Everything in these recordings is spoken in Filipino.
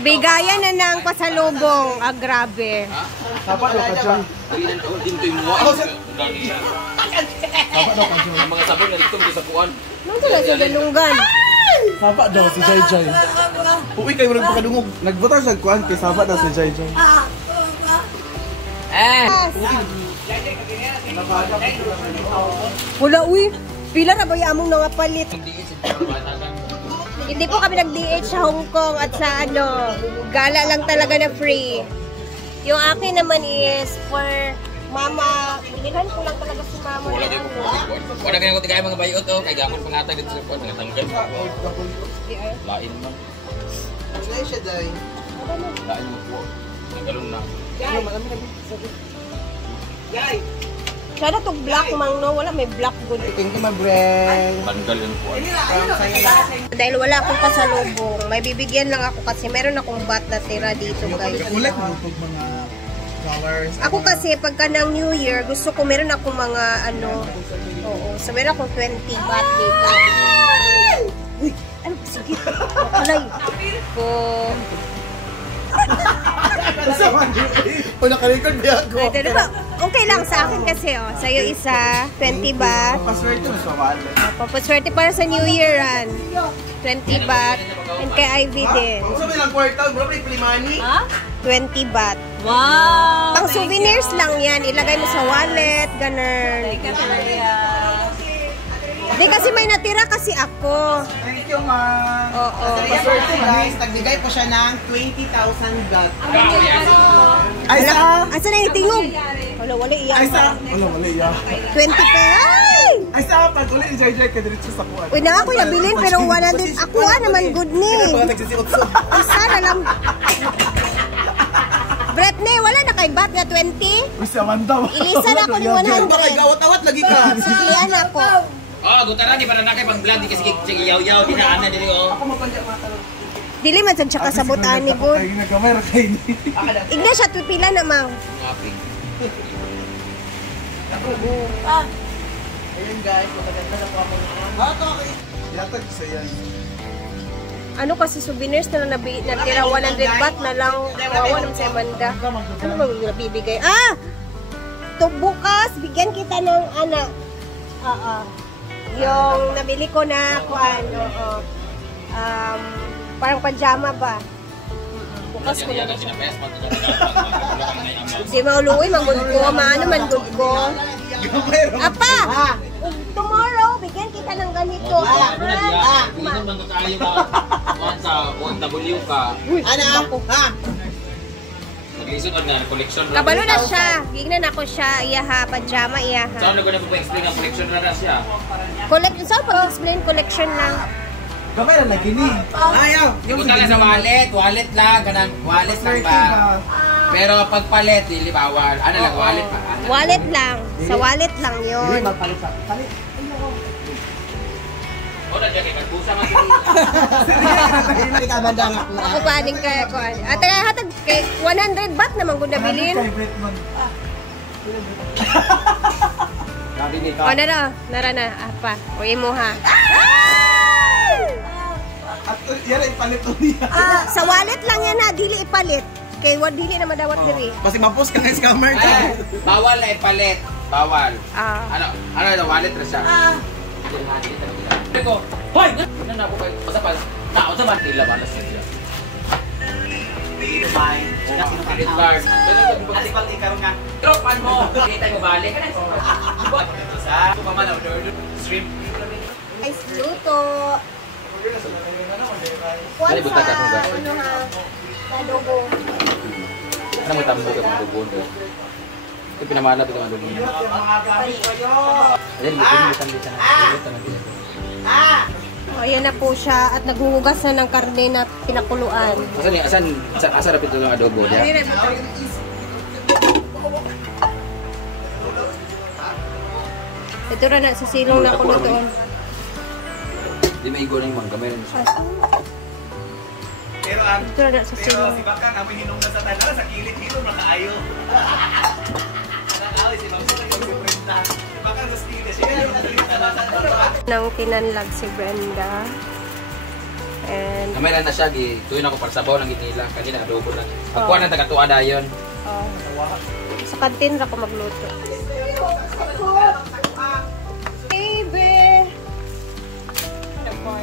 Bigayan na ng pasalubong. Ah, grabe. Sapa daw ka dyan. Mga sabon na dito sa kuan. Nung sila sa galunggan. Sapa daw si Jai Jai. Uwi kayo walang pakadungog. Nagbutar sa kuan kay sapa daw si Jai Jai. Wala, uy. Pila na ba yung among nangapalit? Hindi po kami nag-DH sa Hong Kong at sa ano, gala lang talaga na free. Yung akin naman is for mama. Binilhan ko lang talaga si mama. Wala ganyan ko tigay mga bayot o. Kaya gapon pangatag dito sa kuwan. Nangatanggal. Lain man. Saan siya Jai? Lain mo po. Nanggalong na. Jai! Sana itong black mang no, wala may black good. Thank you my friend. Tanggal yung kuwan. Dahil wala akong pasalubong, may bibigyan lang ako kasi meron akong bat na tira dito guys. Ulit mo itong mga flowers. Ako kasi pagka ng New Year, gusto ko meron akong mga ano, oo, so meron akong 20 bat dito. Uy, ano, sige, nakalay. Ko... O nakarecord niya ako. Diba? Okay lang sa akin kasi, oh. Sa'yo isa, 20 baht. Paswerte mo sa wallet. Papaswerte para sa New Year, Ran. 20 baht. And kay Ivy din. Kung sabi lang kwartal, bro, may money. Ha? 20 baht. Wow! Pang souvenirs lang yan. Ilagay mo sa wallet, ganun. Hindi kasi may natira kasi ako. Thank you, ma. Oo. Paswerte, guys. Nagbigay po siya ng 20,000 baht. Ay, sa? Asa na yung tingog? Wala, wala iyan. Ay, sa? Wala, wala iyan. 20 pa. Ay! Ay, sa? Pag ulit, Jai Jai, kadiritso sa kuwan. Uy, na ako nabilin, pero 100. Ako naman good ni. Ay, sana lang. Bretney, wala na kay bat nga 20? Uy, sa daw. Ilisan ako ni 100. Bakit gawat-awat lagi ka? Iyan ako. Oh, gutara ni para na kay pang vlog. Di kasi yaw-yaw, dinaan na dili oh. Ako mapandya mata. Dili man sad siya kasabot ani good. Ay, nagamay ra kay ni. Igna siya pila na mang. Ngaping. Ayun guys, magaganda na po ako na. Okay. Yatag sa yan. Ano kasi souvenirs na lang natira 100 baht na lang. Wawa naman sa banda. Ano ba yung nabibigay? Ah! To bukas, bigyan kita ng anak. Yung nabili ko na kuan, parang pajama ba? Bukas ko na siya. Di mauluwi, manggod ko. Maano manggod ko. Apa! Tomorrow, bigyan kita ng ganito. Minsan man tayo ka. Sa OFW ka. Ano ako? Ha? Nag-iisod na collection. Kabalo na siya. Gignan ako siya. Iyaha, pajama, iyaha. Saan na ko na po-explain ang collection na siya? Saan pag-explain collection lang? Gamay na lagi ni. Ayaw. Punta lang sa wallet lang, ganang wallet lang ba? Pero pag palit, dili bawal. Ano lang, wallet pa? Wallet lang. Sa wallet lang yun. Palit. O, nandiyan kay Kagbusa man dili. Hindi ka ba dang ako? Ako pa din kaya ko. At hatag kay 100 baht naman kung nabilin. O, nara na. Apa. Uwi mo ha. At yan ay palit niya. Sa wallet lang yan ha. Dili ipalit. Kay dili na madawat diri. Kasi ma-post ka ng scammer ka. Bawal na ipalit. Bawal. Ah. Ano, wallet na siya. Ko, hoy! Ano na ako kayo? Pasapal. Sa ba? Tila ba? Nasya. Credit card. Ati pang ikaroon nga. Tropan mo! Kita mo balik. Sa pamala, shrimp. Ice luto. Dali, buta ka kung ba? Ano ha? Adobo. Ano mo tambo ka mga dubon? Ito pinamala ito mga dubon. Ayan, butan-butan na. O, ayan na po siya at naghuhugas na ng karne na pinakuluan. Asan rapid ito ng adobo? Ito na na, sisilong na ko na doon. Di may igo ng mangga, mayroon siya. Pero Ito na na, sisilong. si Bakang kami hinong na sa tanan sa kilid-hilom na kaayo. Nakaawi si Bakang sa pagsiprenta. Si Bakang sa kilid siya. Nang tinanlag si Brenda. And Kamay lang na siya, tuwin ako para sabaw lang nila. Kanina adobo lang. Ako Oh. na taga-tuwa dayon. sa kantin ra ko magluto. Baby! Ano po?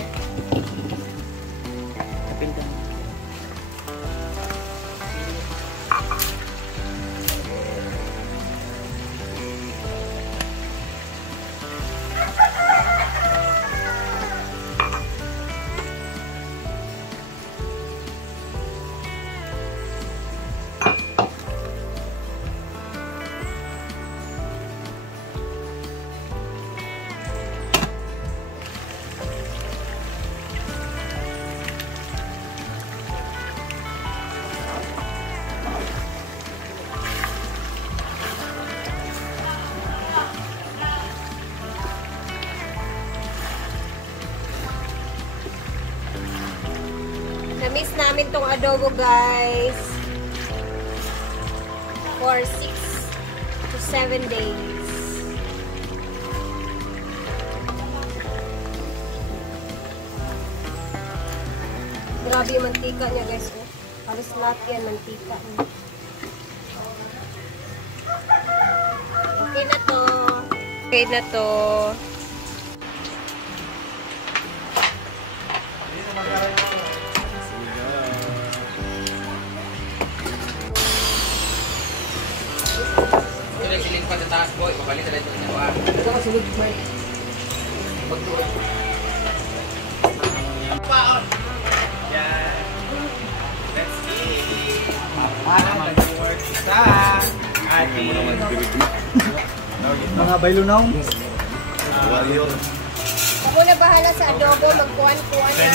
Na-miss namin tong adobo, guys. For 6 to 7 days. Grabe yung mantika niya, guys. Oh. Halos lahat yan, mantika niya. Okay na to. Okay na to. Ito lang siling pa sa taas boy. Mabalik na ito niya. Ito ka sulod boy. Pagtuloy. Paon! Yan. Let's eat! Nag-work sa ating Mga baylunaw. Ako na bahala sa adobo. Magkuhan-kuhan na.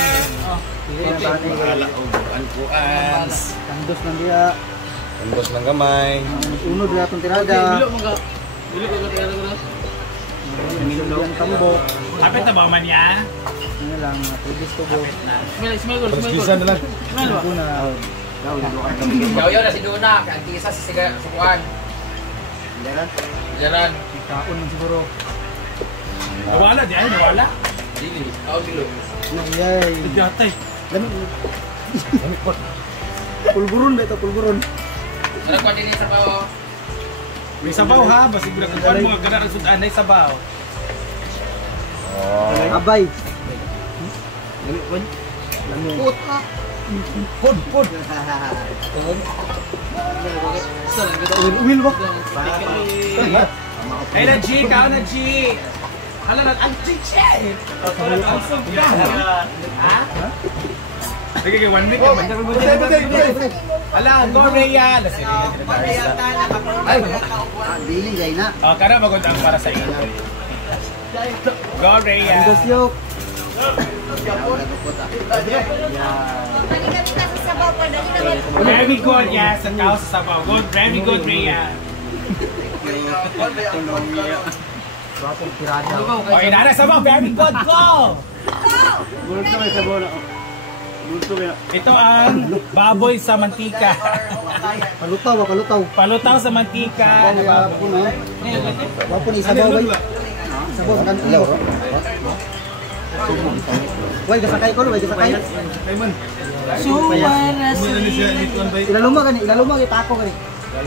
Bahala o bukan-kuans. Kandos lang dia. Kandos lang gamay. Uno dia itong tirada. Ang tambo. Kapit na ba man yan? Ano lang, pwede ko bo. Pagkisan na lang. Ito na. Yaw-yaw na si Duna. Ang kisa si Kuan. Jaran. Kaon man siguro. Nawala di ay, nawala. Dili. Kao dilo. Yay. Nagkatay. Pulburon ba ito, pulburon? Ano ko din sa bao? May sabaw ha, basig na kung mga kanarang sudan ay sabaw. Abay. Put. Put. Will ba? Ay na G, kao na G. Hala na, ang G. Ang suga. Ha? Sige, 1 minute naman. Hala, go Rhea. Dili gay na. Oh, kara magod ang para sa iyo. Go Rhea. Kandos yok. Balikan kita sa sabaw po. Dali naman. Very good, yes. Ang kao sa sabaw. Good, very good Rhea. Wapong tirada. O, inara sabaw. Very good, go! Bulto may sabaw na. Bulto kaya. Ito ang baboy sa mantika. Palutaw ba, palutaw. Palutaw sa mantika. Ano ba po na? Wapo ni sabaw bay. Sabaw sa kanila. Way gasakay ko, way gasakay. Ilaluma gani, ilaluma gani tako gani.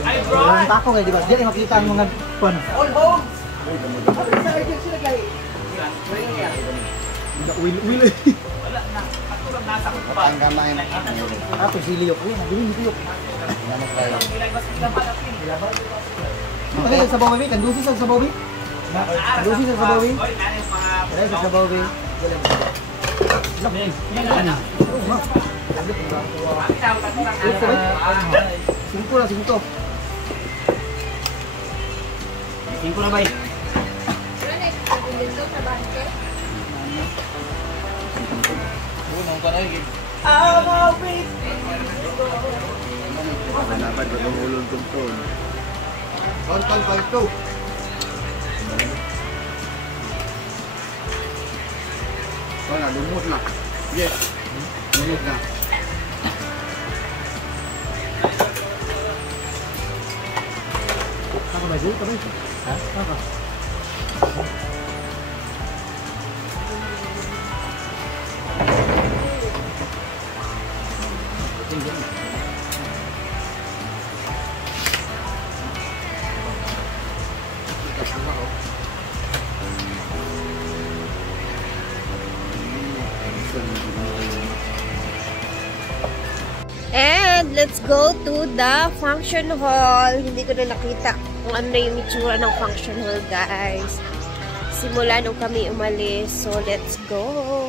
Ay, bro! Ilaluma tako gani, di ba? Diyan makita ang mga pan. Will. Ang gamay. Ato si Liyok. Uy, nagulong ni Liyok. Ano sa sabaw bay? Kandusi sa sabaw bay? Kandusi sa sabaw bay? Ay, sa sabaw bay. Singko na, singko. Singko na bay. Dapat magulong tuntun. Konton palto. Wala, lumot na. Yes. Lumot na. Apa ba dito? Ha? Apa? And let's go to the function hall. Hindi ko na nakita kung ano na yung itsura ng function hall, guys. Simula nung kami umalis. So, let's go.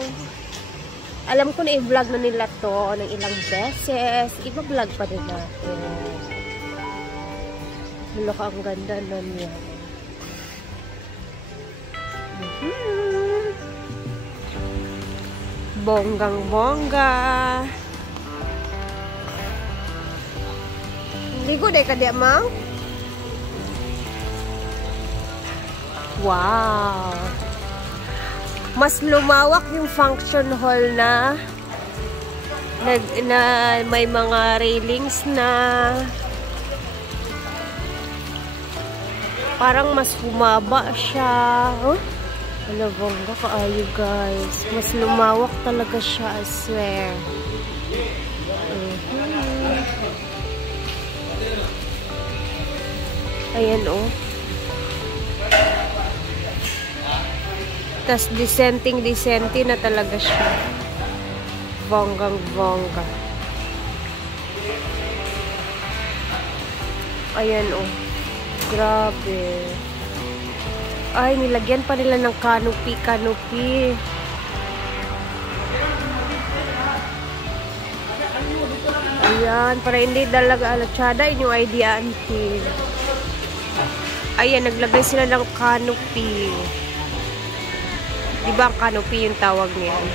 Alam ko na i-vlog na nila to ng ilang beses. Iba-vlog pa din natin. Look, ang ganda na niya. Bonggang-bongga. Ligo deh ka dia, Mang? Wow! Mas lumawak yung function hall na may mga railings na parang mas humaba siya. Huh? Ano bongga kaayo, guys. Mas lumawak talaga siya, I swear. Ayan, oh. Tas dissenting na talaga siya. Bonggang-bongga. Ayan, oh. Grabe. Ay, nilagyan pa nila ng canopy. Ayan, para hindi dalaga alatsada inyong idea, auntie. Ayan, naglagay sila ng canopy. Diba ang canopy yung tawag niyan?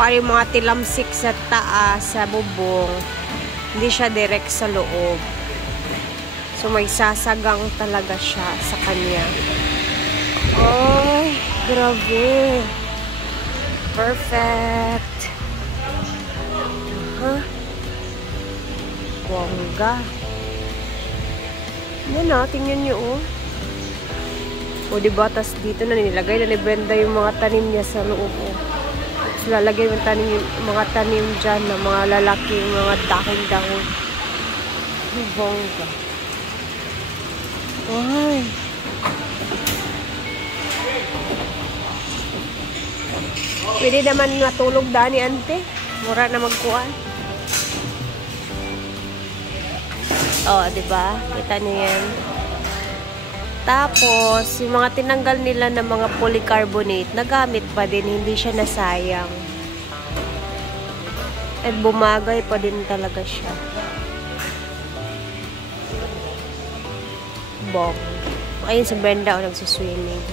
Para yung mga tilamsik sa taas, sa bubong, hindi siya direct sa loob. So, may sasagang talaga siya sa kanya. Ay, grabe. Perfect. Huh? Bongga. Yan na, tingnan nyo, oh. O, diba, tas dito na nilagay na ni Brenda yung mga tanim niya sa loob, oh. Tapos lalagay yung mga tanim dyan na mga lalaki, yung mga dahon-dahon. Bongga. Ay. Pwede naman natulog dani, ante. Mura na magkuhan. Oh, diba? Kita niyo yan. Tapos, yung mga tinanggal nila ng mga polycarbonate, nagamit pa din, hindi siya nasayang. At bumagay pa din talaga siya. Bong. Ayun si Brenda, o nagsiswimming.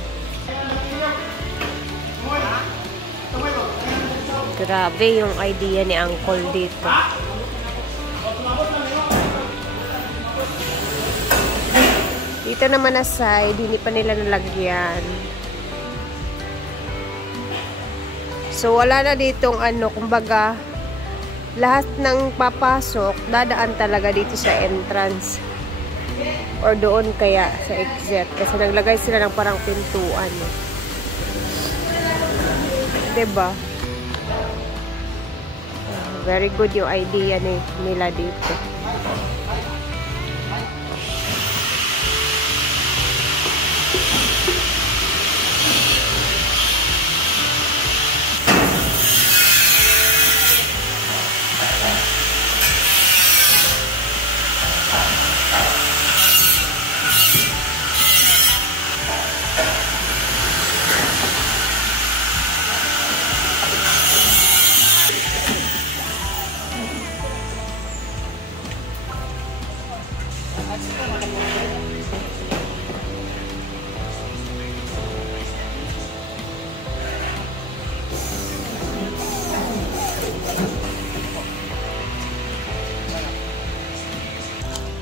Grabe yung idea ni Uncle dito. Dito naman na side, hindi pa nila nalagyan. So, wala na ditong ano, kumbaga, lahat ng papasok, dadaan talaga dito sa entrance. Or doon kaya sa exit. Kasi naglagay sila ng parang pintuan. Diba? Very good yung idea nila dito.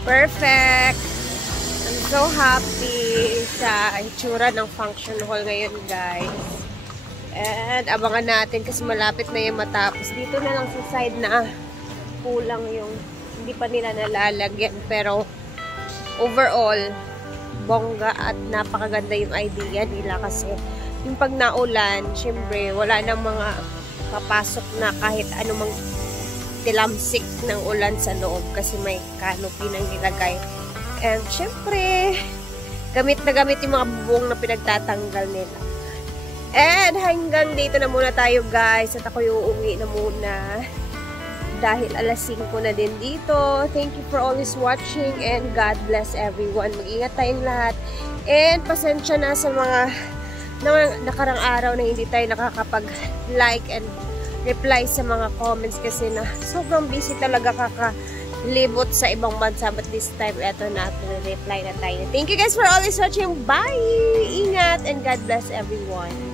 Perfect! I'm so happy sa itsura ng function hall ngayon, guys. And abangan natin kasi malapit na yung matapos. Dito na lang sa side na kulang yung hindi pa nila nalalagyan. Pero overall, bongga at napakaganda yung idea nila kasi yung pag naulan, syempre, wala nang mga papasok na kahit anumang tilamsik ng ulan sa loob kasi may canopy nang nilagay. And syempre, gamit na gamit yung mga bubong na pinagtatanggal nila. And hanggang dito na muna tayo guys. At ako yung uuwi na muna. Dahil alas 5 na din dito. Thank you for always watching. And God bless everyone. Mag-ingat tayong lahat. And pasensya na sa mga nakarang araw na hindi tayo nakakapag-like and reply sa mga comments. Kasi na sobrang busy talaga kakalibot sa ibang bansa. But this time, eto na. Reply na tayo. Thank you guys for always watching. Bye! Ingat and God bless everyone.